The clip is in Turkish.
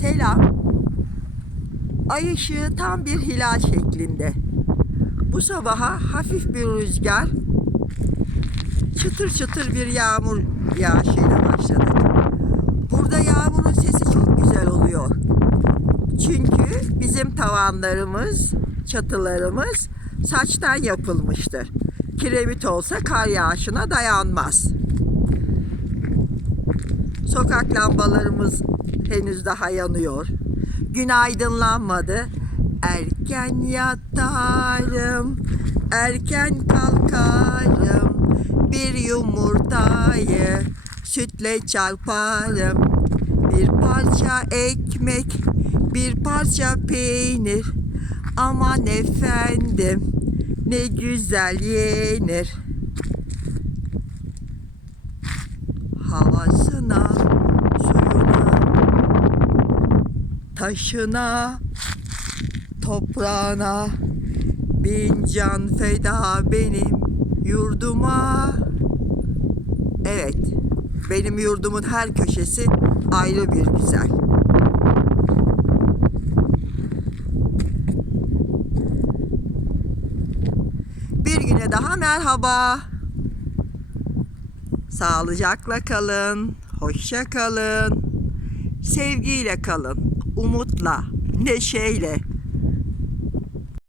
Selam. Ay ışığı tam bir hilal şeklinde. Bu sabaha hafif bir rüzgar, çıtır çıtır bir yağmur yağışıyla başladık. Burada yağmurun sesi çok güzel oluyor. Çünkü bizim tavanlarımız, çatılarımız saçtan yapılmıştır. Kiremit olsa kar yağışına dayanmaz. Sokak lambalarımız henüz daha yanıyor. Gün aydınlanmadı. Erken yatarım, erken kalkarım. Bir yumurtayı sütle çarparım. Bir parça ekmek, bir parça peynir. Aman efendim, ne güzel yenir. havasına, taşına, toprağına, bin can feda benim yurduma. Evet, benim yurdumun her köşesi ayrı bir güzel. Bir güne daha merhaba. Sağlıcakla kalın, hoşça kalın, sevgiyle kalın, umutla, neşeyle.